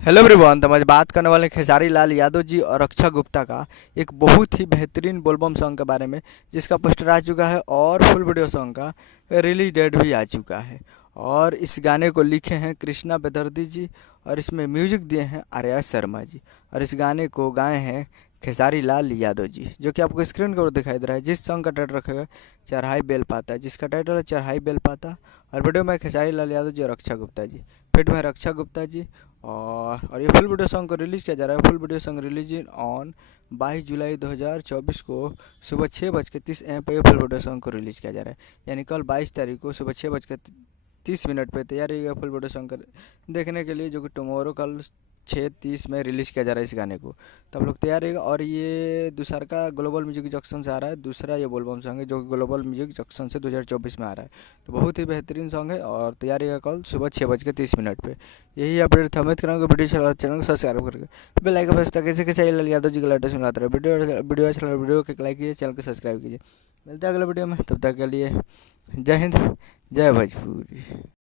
Hello everyone. तो आज बात करने वाले हैं खेसारी लाल यादव जी और अक्षय गुप्ता का एक बहुत ही बेहतरीन बोलबम सॉन्ग के बारे में, जिसका पोस्टर आ चुका है और फुल वीडियो सॉन्ग का रिलीज डेट भी आ चुका है। और इस गाने को लिखे हैं कृष्णा बेदर्दी जी और इसमें म्यूजिक दिए हैं आर्या शर्मा जी। और इस गाने को गाए हैं खेसारी लाल यादव जी, जो कि आपको स्क्रीन के ऊपर दिखाई दे रहा है। जिस सॉन्ग का टाइटल रखा गया चढ़ाई बेल पाता, जिसका टाइटल है चढ़ाई बेल पाता। और वीडियो में खेसारी लाल यादव जी और अक्षय गुप्ता जी, फिट में रक्षा गुप्ता जी। और ये फुल वीडियो सॉन्ग को रिलीज़ किया जा रहा है। Full video song release on 22 जुलाई 2024 को सुबह 6:30 AM पर ये फुल वीडियो सॉन्ग को रिलीज़ किया जा रहा है। यानी कल 22 तारीख को सुबह 6:30 पे तैयार रहिएगा फुल वीडियो सॉन्ग देखने के लिए, जो कि टुमारो कल 6:30 में रिलीज़ किया जा रहा है इस गाने को। तो आप लोग तैयार रहिएगा। और ये दूसरा का ग्लोबल म्यूजिक जंक्शन से आ रहा है, दूसरा ये बोलबम सॉन्ग है जो कि ग्लोबल म्यूजिक जंक्शन से 2024 में आ रहा है। तो बहुत ही बेहतरीन सॉन्ग है और तैयार रहिएगा कल सुबह 6:30 पे। यही अपडेट था। उम्मीद करूँगा वीडियो चला चैनल को सब्सक्राइब करके बेल आइकन बजता कैसे कैसे लाल यादव जी का लेटेस्ट सुनाते रहे। वीडियो अच्छा लगा वीडियो को लाइक कीजिए, चैनल को सब्सक्राइब कीजिए। मिलते हैं अगले वीडियो में, तब तक के लिए जय हिंद, जय भोजपुरी।